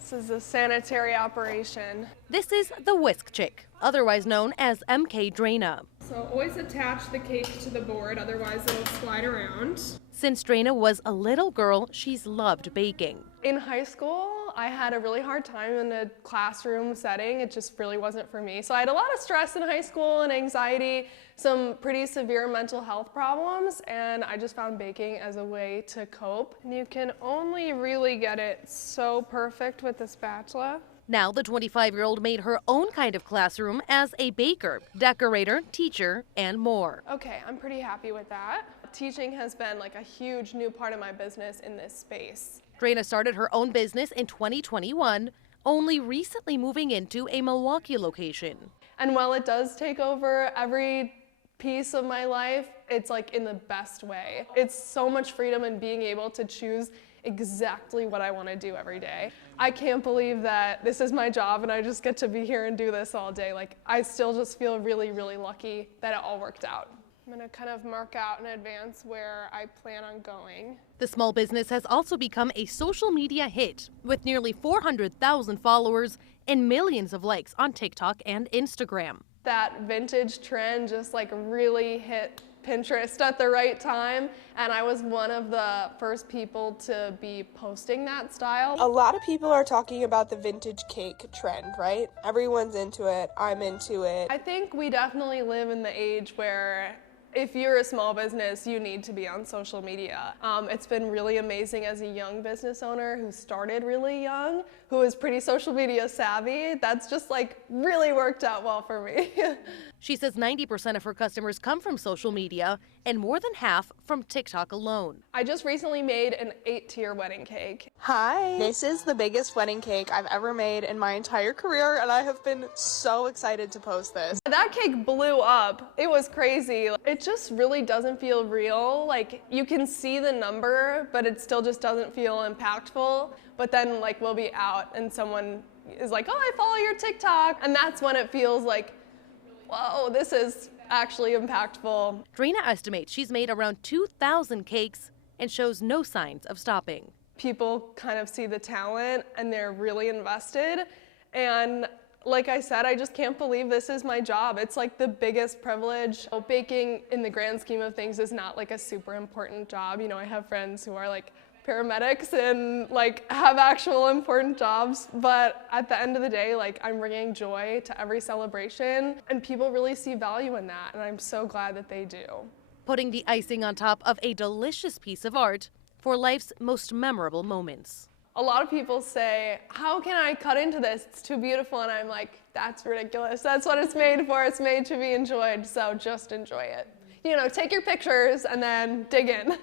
This is a sanitary operation. This is the Whisk Chick, otherwise known as MK Draina. So always attach the cake to the board, otherwise it'll slide around. Since Draina was a little girl, she's loved baking. In high school, I had a really hard time in a classroom setting. It just really wasn't for me. So I had a lot of stress in high school and anxiety, some pretty severe mental health problems, and I just found baking as a way to cope. And you can only really get it so perfect with the spatula. Now the 25-year-old made her own kind of classroom as a baker, decorator, teacher, and more. Okay, I'm pretty happy with that. Teaching has been like a huge new part of my business in this space. Draina started her own business in 2021, only recently moving into a Milwaukee location. And while it does take over every piece of my life, it's like in the best way. It's so much freedom in being able to choose exactly what I want to do every day. I can't believe that this is my job and I just get to be here and do this all day. Like, I still just feel really, really lucky that it all worked out. I'm gonna kind of mark out in advance where I plan on going. The small business has also become a social media hit with nearly 400,000 followers and millions of likes on TikTok and Instagram. That vintage trend just like really hit Pinterest at the right time, and I was one of the first people to be posting that style. A lot of people are talking about the vintage cake trend, right? Everyone's into it. I'm into it. I think we definitely live in the age where if you're a small business, you need to be on social media. It's been really amazing as a young business owner who started really young, who is pretty social media savvy. That's just like really worked out well for me. She says 90% of her customers come from social media and more than half from TikTok alone. I just recently made an 8-tier wedding cake. Hi, this is the biggest wedding cake I've ever made in my entire career, and I have been so excited to post this. That cake blew up. It was crazy. It just really doesn't feel real. Like, you can see the number, but it still just doesn't feel impactful. But then like we'll be out and someone is like, oh, I follow your TikTok. And that's when it feels like, whoa, this is actually impactful. Draina estimates she's made around 2,000 cakes and shows no signs of stopping. People kind of see the talent and they're really invested. And like I said, I just can't believe this is my job. It's like the biggest privilege. Baking in the grand scheme of things is not like a super important job. You know, I have friends who are like paramedics and like have actual important jobs, but at the end of the day, like I'm bringing joy to every celebration and people really see value in that, and I'm so glad that they do. Putting the icing on top of a delicious piece of art for life's most memorable moments. A lot of people say, how can I cut into this? It's too beautiful. And I'm like, that's ridiculous. That's what it's made for. It's made to be enjoyed. So just enjoy it. You know, take your pictures and then dig in.